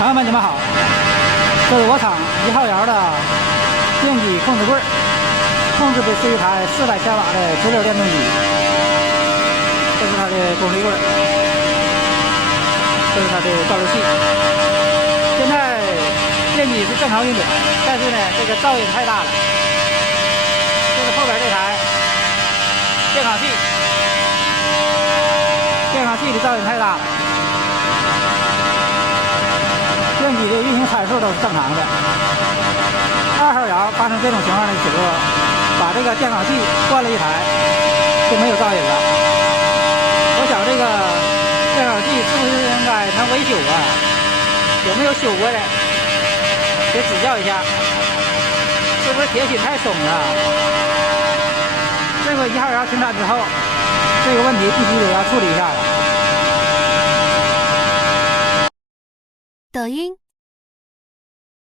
朋友们，你们好，这是我厂1号窑的电机控制柜，控制的是一台400千瓦的直流电动机。这是它的功率柜，这是它的照热器。现在电机是正常运转，但是呢，这个噪音太大了。就是后边这台电烤器，电烤器的噪音太大了。电机的运行参数都是正常的。2号窑发生这种情况的时候，把这个电烤器换了一台，就没有噪音了。我想这个电烤器是不是应该能维修啊？有没有修过的？给指教一下。是不是铁芯太松了？这个1号窑停产之后，这个问题必须得要处理一下了。抖音。